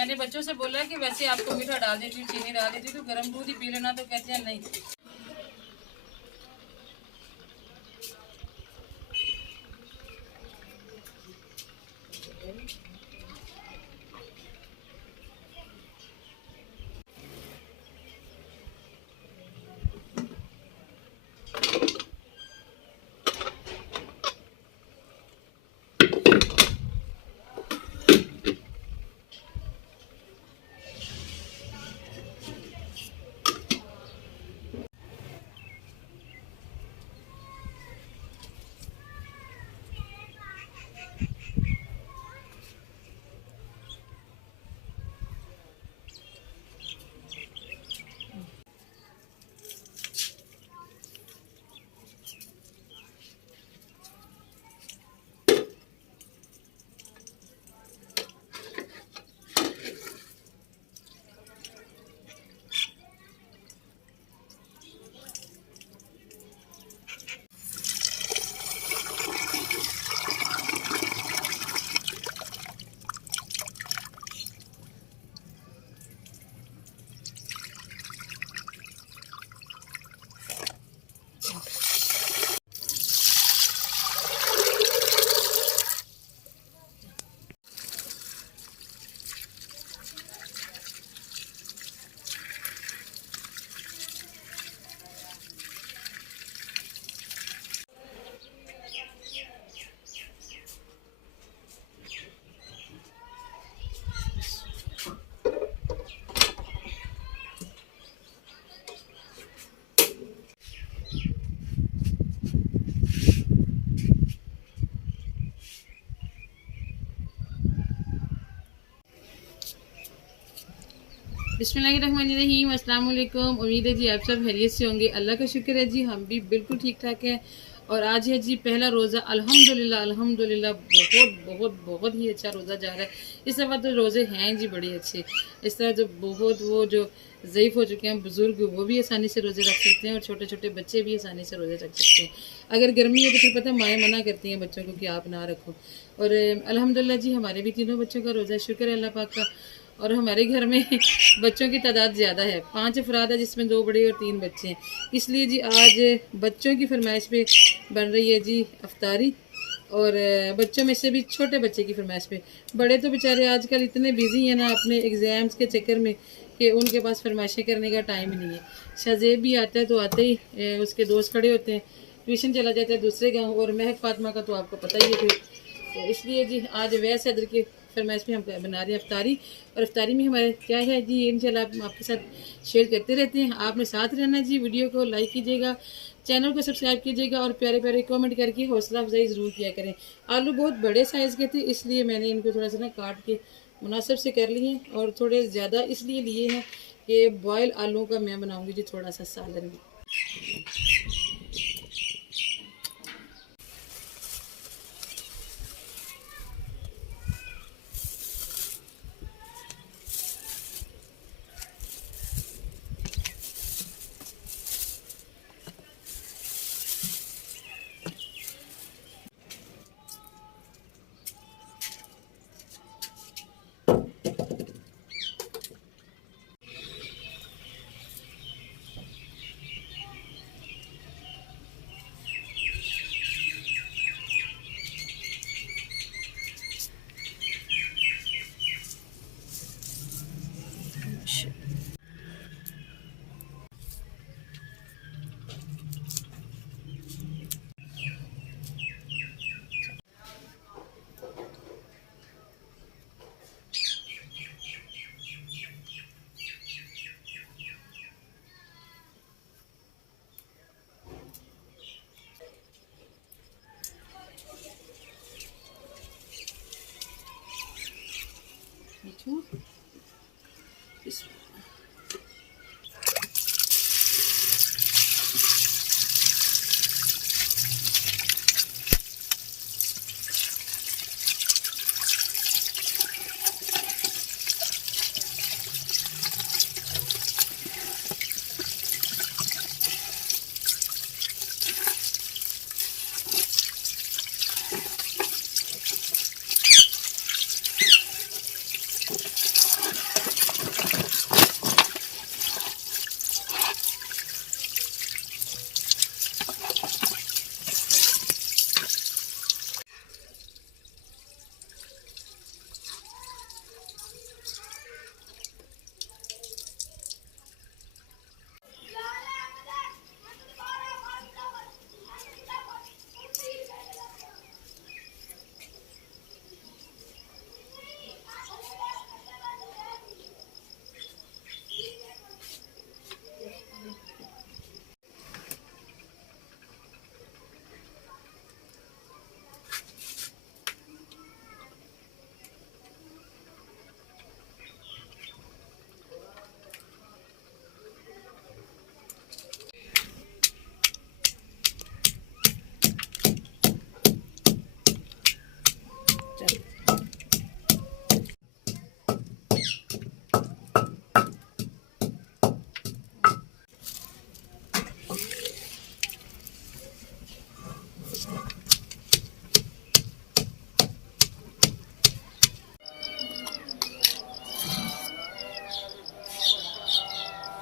मैंने बच्चों से बोला कि वैसे आपको मीठा डाल देती हूँ, चीनी डाल देती हूँ, तो गर्म दूध ही पी लेना, तो कहते हैं नहीं। बिस्मिल्लाहिर्रहमानिर्रहीम, अस्सलाम वालेकुम। उम्मीद है जी आप सब खैरियत से होंगे। अल्लाह का शुक्र है जी, हम भी बिल्कुल ठीक ठाक हैं। और आज है जी पहला रोज़ा, अल्हम्दुलिल्लाह अल्हम्दुलिल्लाह बहुत बहुत बहुत ही अच्छा रोज़ा जा रहा है। इस दफ़ा तो रोज़े हैं जी बड़े अच्छे। इस तरह जो बहुत वो जो ज़ईफ़ हो चुके हैं बुज़ुर्ग, वो भी आसानी से रोज़े रख सकते हैं और छोटे छोटे बच्चे भी आसानी से रोज़े रख सकते हैं। अगर गर्मी है तो फिर पता माएँ मना करती हैं बच्चों को कि आप ना रखो। और अल्हम्दुलिल्लाह जी हमारे भी तीनों बच्चों का रोज़ा, शुक्र है अल्लाह पाक का। और हमारे घर में बच्चों की तादाद ज़्यादा है, 5 अफराद है जिसमें 2 बड़े और 3 बच्चे हैं। इसलिए जी आज बच्चों की फरमाइश पे बन रही है जी अफ्तारी। और बच्चों में से भी छोटे बच्चे की फरमाइश पे। बड़े तो बेचारे आजकल इतने बिजी हैं ना अपने एग्ज़ाम्स के चक्कर में कि उनके पास फरमाइशें करने का टाइम ही नहीं है। शाहजेब भी आता है तो आते ही उसके दोस्त खड़े होते हैं, ट्यूशन चला जाता है दूसरे गाँव। और महक फातिमा का तो आपको पता ही है फिर। तो इसलिए जी आज वैसे अदर की फरमाइश में हम बना रहे हैं अफ्तारी। और अफ्तारी में हमारे क्या है जी, इंशाल्लाह हम आपके साथ शेयर करते रहते हैं। आपने साथ रहना जी, वीडियो को लाइक कीजिएगा, चैनल को सब्सक्राइब कीजिएगा और प्यारे प्यारे कमेंट करके हौसला अफजाई ज़रूर किया करें। आलू बहुत बड़े साइज़ के थे, इसलिए मैंने इनको थोड़ा सा ना काट के मुनासिब से कर लिए हैं। और थोड़े ज़्यादा इसलिए लिए हैं कि बॉयल आलूओं का मैं बनाऊँगी जी थोड़ा सा सालन भी।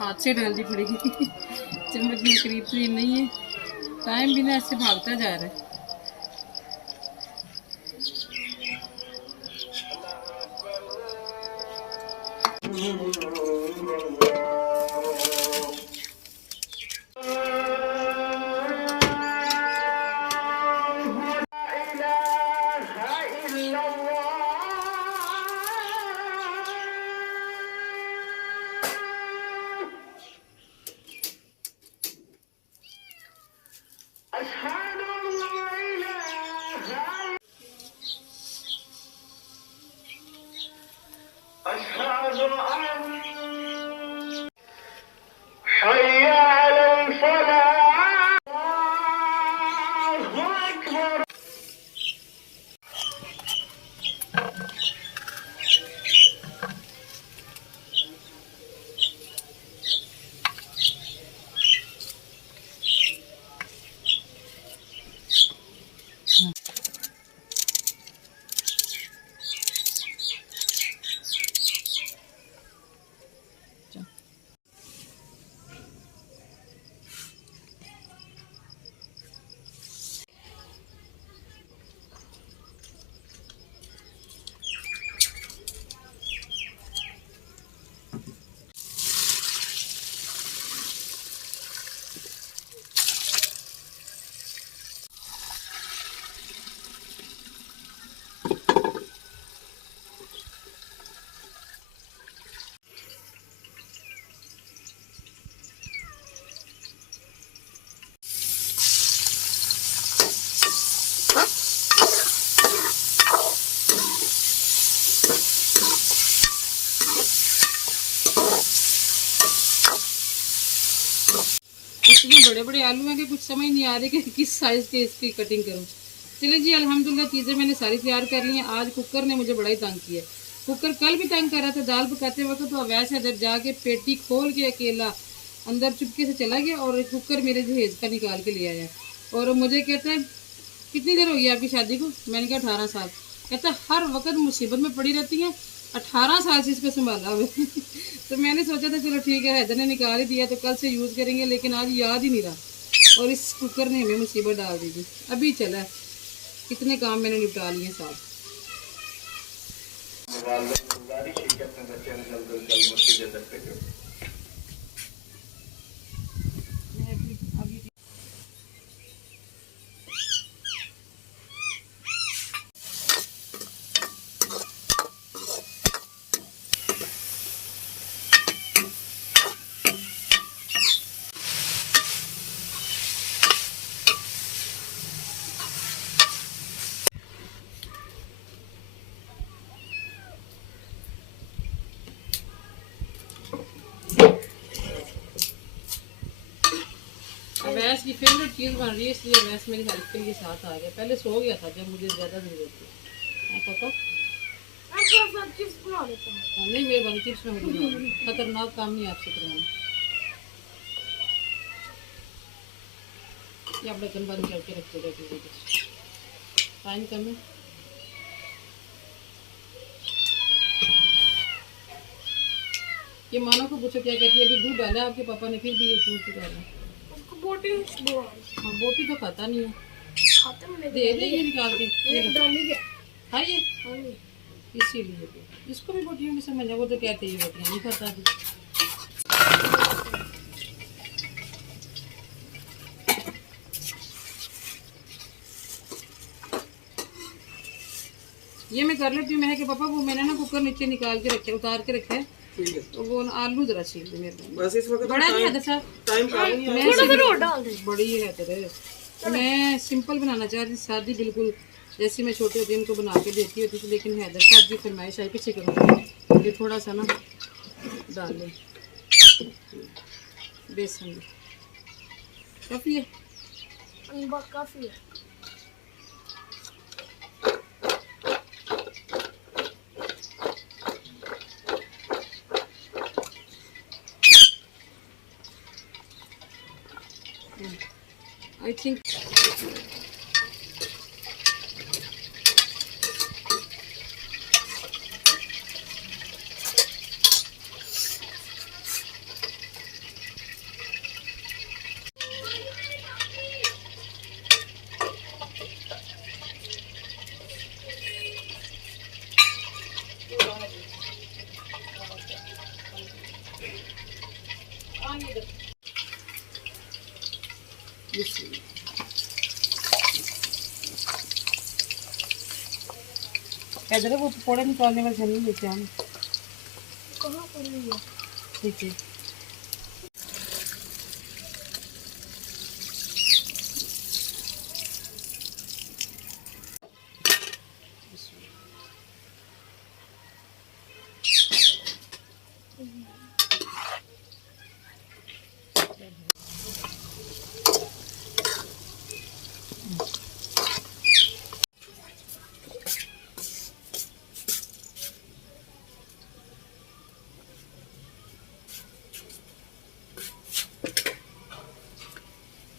हाथ से डालनी पड़ेगी। चम्मच में करीब करीब नहीं है, टाइम भी ना ऐसे भागता जा रहा है। इतने बड़े बड़े आलू हैं कि कुछ समझ नहीं आ रही कि किस साइज़ के इसकी कटिंग करूं। चलिए जी, अल्हम्दुलिल्लाह चीज़ें मैंने सारी तैयार कर ली हैं। आज कुकर ने मुझे बड़ा ही तंग किया। कुकर कल भी तंग कर रहा था दाल पकाते वक्त, तो वैसे इधर जाके पेटी खोल के अकेला अंदर चुपके से चला गया और कुकर मेरे जहेज का निकाल के ले आया। और मुझे कहता है कितनी देर हो गई आपकी शादी को? मैंने कहा 18 साल। कहता हर वक्त मुसीबत में पड़ी रहती हैं, 18 साल से इसको संभाला हुआ। तो मैंने सोचा था चलो ठीक है, हैदर ने निकाल ही दिया तो कल से यूज़ करेंगे, लेकिन आज याद ही नहीं रहा और इस कुकर ने हमें मुसीबत डाल दी थी। अभी चला है, कितने काम मैंने निपटा लिए साथ। अवैस की फेवरेट चीज़ बन रही है, इसलिए अवैस मेरी हेल्प के लिए साथ आ गया। पहले सो गया था जब मुझे ज़्यादा ज़रूरत थी। पापा नहीं, मेरे बन चिप्स में मुझे खतरनाक काम नहीं आपसे कराना। ये आप ढक्कन बंद करके रख दो, टाइम कम है। ये मानो को पूछो क्या कहती है, अभी दूध डाला आपके पापा ने, फिर भी ये दूध डाला। बोटी हाँ, बोटी तो खाता नहीं है, दे दे ये निकाल के खाइए, इसीलिए इसको भी बोटियों की समझ है। वो तो कहते हैं बोटियाँ नहीं खाता भी। ये मैं कर लेती हूँ। मैं कि पापा वो मैंने ना कुकर नीचे निकाल के रखे, उतार के रखा है, तो वो आलू जरा छील दे मेरे बस इस वक्त। बड़ा नहीं है सर, टाइम कम नहीं है, थोड़ा सा और डाल दे। बड़ी है तेरे, मैं सिंपल बनाना चाह रही, सादी बिल्कुल जैसे मैं छोटे होती उनको बना के देती होती थी, लेकिन हैदर साहब की फरमाइश आई पीछे करूँगी ये थोड़ा सा ना डाल लें बेसन। काफ़ी है, काफ़ी है। I think इधर वो पकौड़े निकालने वाले छन्नी लेके आना। कहाँ पड़ी हुई है? ठीक है।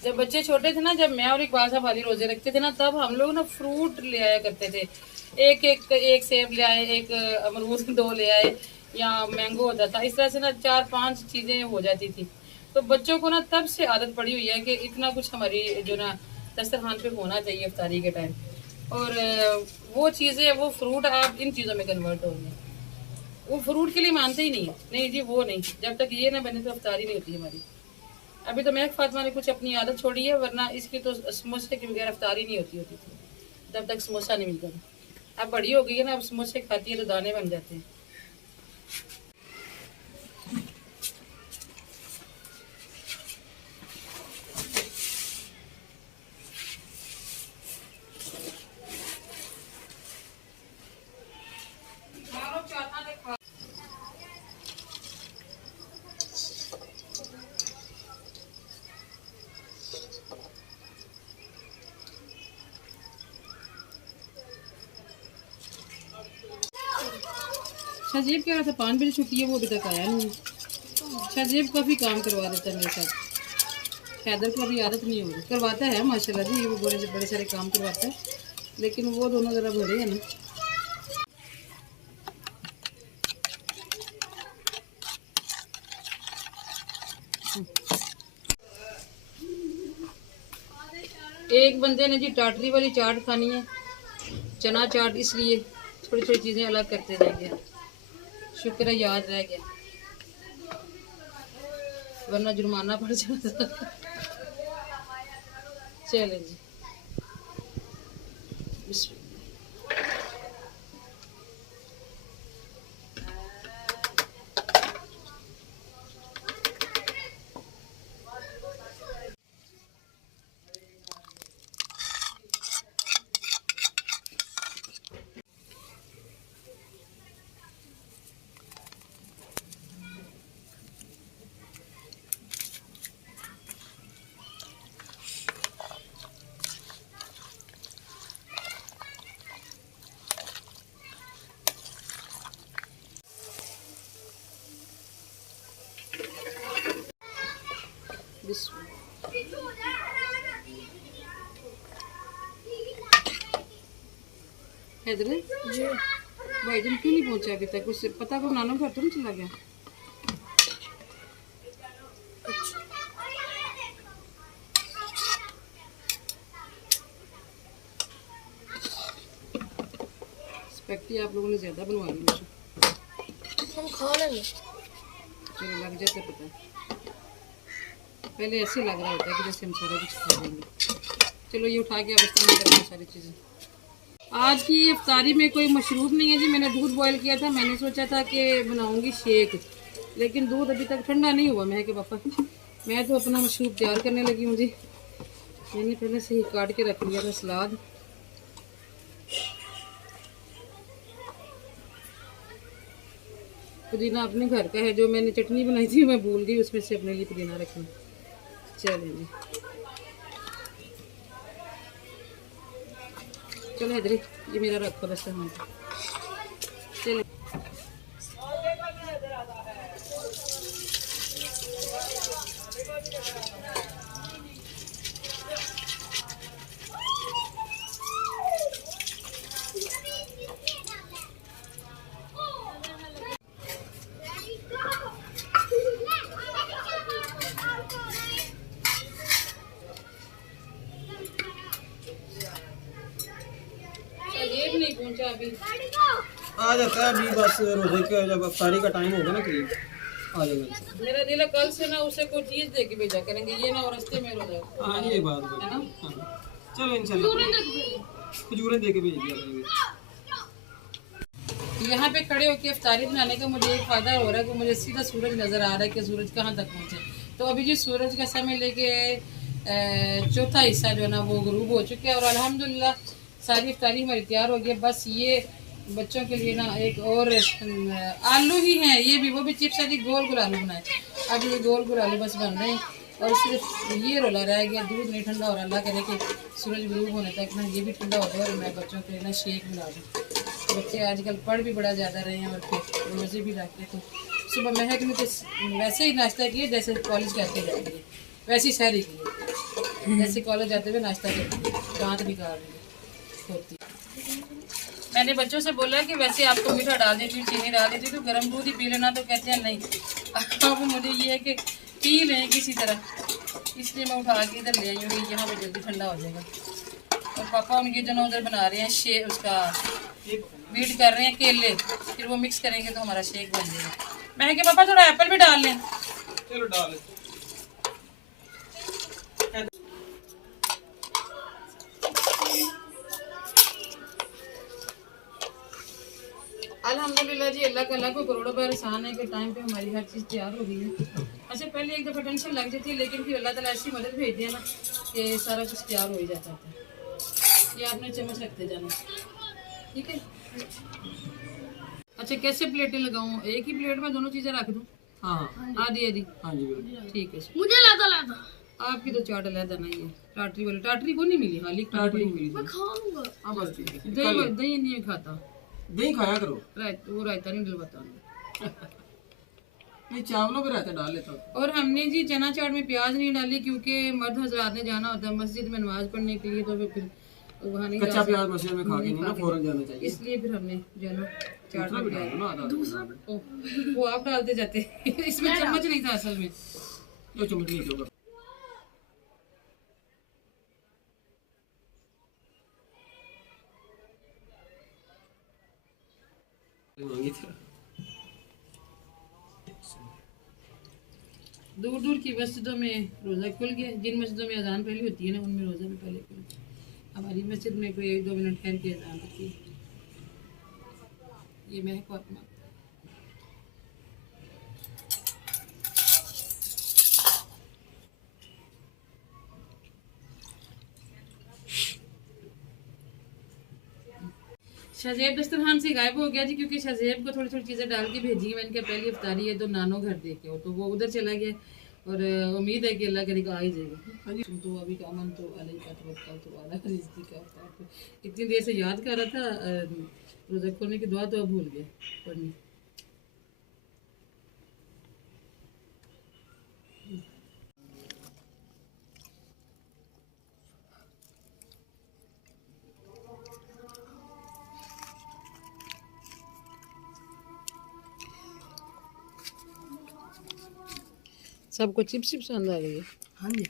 जब बच्चे छोटे थे ना, जब मैं और इकबाल साहब वाली रोजे रखते थे ना, तब हम लोग ना फ्रूट ले आया करते थे। एक सेब ले आए, एक अमरूद 2 ले आए, या मैंगो होता था। इस तरह से ना 4-5 चीजें हो जाती थी। तो बच्चों को ना तब से आदत पड़ी हुई है कि इतना कुछ हमारी जो ना दस्तरखान पे होना चाहिए इफ्तारी के टाइम। और वो चीजें, वो फ्रूट आप इन चीजों में कन्वर्ट हो गए। वो फ्रूट के लिए मानते ही नहीं है। नहीं जी, वो नहीं, जब तक ये ना बने तो इफ्तारी नहीं होती हमारी। अभी तो मैं फातिमा ने कुछ अपनी आदत छोड़ी है, वरना इसकी तो समोसे के बगैर इफ्तारी नहीं होती थी जब तक समोसा नहीं मिलता था। अब बड़ी हो गई है ना, अब समोसे खाती है तो दाने बन जाते हैं। शाहजेब कह रहा था 5 बजे छुट्टी है, वो अभी तक आया नहीं। शाहजेब काफ़ी काम करवा देता है मेरे साथ। हैदर को अभी आदत नहीं होगी, करवाता है माशाल्लाह जी, वो बड़े सारे काम करवाता है, लेकिन वो दोनों ज़रा बड़े हैं ना। एक बंदे ने जी टाटरी वाली चाट खानी है, चना चाट, इसलिए थोड़ी थोड़ी चीज़ें अलग करते रह गया। शुक्र है याद रह गया, वरना जुर्माना पड़ जाता। चले जी, हैदर जी भाईजान क्यों नहीं पहुंचा अभी तक? उससे पता को नाना घर तो नहीं चला गया? स्पेक्टी आप लोगों ने ज्यादा बनवा ली मुझे। हम खा लेंगे। चलो, लग जाता पता। पहले ऐसे लग रहा होता है कि जैसे हम सारा कुछ खा लेंगे। चलो, ये उठा के अब इस्तेमाल करेंगे सारी चीज़ें। आज की इफ्तारी में कोई मशरूब नहीं है जी। मैंने दूध बॉयल किया था, मैंने सोचा था कि बनाऊंगी शेक, लेकिन दूध अभी तक ठंडा नहीं हुआ। मैं कि पापा, मैं तो अपना मशरूब तैयार करने लगी हूँ जी। मैंने पहले से ही काट के रख लिया था सलाद। पुदीना अपने घर का है, जो मैंने चटनी बनाई थी मैं भूल गई, उसमें से अपने लिए पुदीना रखना। चलें जी, चलो हैदरी, ये मेरा रखो बस। हाँ चलो, नहीं पहुंचा अभी। आ जाता है अभी, बस रोजे के जब अफ्तारी का टाइम होगा ना करीब, आ जाएगा इंशाल्लाह। मेरा दिल है कल से ना उसे कोई चीज दे के भेजा करेंगे, ये ना और रास्ते में रोजा हाँ ये बात है है ना। हाँ। चलो इंशाल्लाह खजूरें दे के भेज दिया करेंगे। यहाँ पे खड़े होकर इफ्तारी बनाने का मुझे एक फ़ायदा हो रहा है कि मुझे सीधा सूरज नज़र आ रहा है कि सूरज कहाँ तक पहुँचे। तो अभी जी सूरज का समय लेके चौथा हिस्सा जो है ना वो गुरूब हो चुके हैं और अल्हम्दुलिल्लाह सारी इफ्तारी हमारी तैयार हो गई है। बस ये बच्चों के लिए ना एक और आलू ही हैं, ये भी वो भी चिप्स है जी, गोल गोल आलू बनाए। अब ये गोल गोल आलू बस बन रहे हैं और सिर्फ ये रोला रह गया, दूध नहीं ठंडा हो रहा। अल्लाह करे कि सूरज गुरूब होने तक ना ये भी ठंडा हो जाए और मैं बच्चों के लिए ना शेक बना दूँ। बच्चे आजकल पढ़ भी बड़ा ज़्यादा रहे हैं और फिर रोज़े भी रखते तो सुबह महक में तो वैसे ही नाश्ता किए जैसे कॉलेज करते जाते हैं, वैसे ही सहरी किए जैसे कॉलेज जाते हुए नाश्ता करते दांत निकाल रही होती। मैंने बच्चों से बोला कि वैसे आपको मीठा डाल देती हूँ, चीनी डाल देती हूँ, तो गर्म दूध ही पी लेना, तो कहते हैं नहीं अब मुझे ये है कि पी लें किसी तरह, इसलिए मैं उठा के इधर ले आई हूँ, यहाँ पर जल्दी ठंडा हो जाएगा। और पापा उनके जो उधर बना रहे हैं उसका बीट कर रहे हैं केले, फिर वो मिक्स करेंगे तो हमारा शेक बन जाएगा। मैंने कहा पापा थोड़ा एप्पल भी डाल लें। चलो डाल अल्हम्दुलिल्लाह जी, अल्लाह का अल्लाह को करोड़ों बार एहसान है कि टाइम पे हमारी हर चीज़ तैयार हो गई है। अच्छा पहले एक दफ़ा टेंशन लग जाती है, लेकिन फिर अल्लाह ताला ऐसी मदद भेज दिया ना कि सारा कुछ तैयार हो ही जाता है। ये आपने चम्मच रखते जाना, ठीक है। अच्छा कैसे प्लेटें लगाऊं, एक ही प्लेट में दोनों चीज़ें रख दूं? हाँ आधी आधी, हाँ जी बिल्कुल। ठीक है। मुझे लाता लाता आपकी तो चाट अलहदा नहीं है, टाटरी वाली टाटरी को नहीं मिली, खाली टाटरी मिली थी। खाऊंगा। हाँ बस ठीक है। दही दही नहीं खाता, दही खाया करो। वो रायता नहीं डलवाता। नहीं चावलों पे रहता डाल लेता हूँ। और हमने जी चना चाट में प्याज नहीं डाली क्योंकि मर्द हजरात ने जाना होता है मस्जिद में नमाज पढ़ने के लिए, तो फिर वहाँ नहीं कच्चा प्याज मशीन में खा के नहीं ना फौरन जाना चाहिए। इसलिए फिर हमने जो है ना चाट दूसरा में भी डाल दो ना आधा आधा। ओह, वो आप डालते जाते इसमें चम्मच नहीं था असल में। जो चम्मच नहीं होगा मांगी थी। दूर दूर की मस्जिदों में रोज़ा खुल गया, जिन मस्जिदों में अजान पहले होती है ना उनमें रोज़ा भी पहले खुल गया। हमारी मस्जिद में कोई 1-2 मिनट ठहर के अजान होती है। ये महक अपना शाहजेब दस्तरखान से गायब हो गया जी, क्योंकि शाहजेब को थोड़ी थोड़ी चीज़ें डाल के भेजी है। मैंने कहा पहली इफ्तारी है तो नानो घर दे के हो, तो वो उधर चला गया और उम्मीद है कि अल्लाह करेगा आ ही जाएगा। तुम तो अभी का अमन तो अलग का तो वाला रिज़्क़ी का इतनी देर से याद कर रहा था, रोज़ा खोलने की दुआ तो अब भूल गया पढ़नी। सबको चिप्स चिप्स पसंद आ गई है। हाँ जी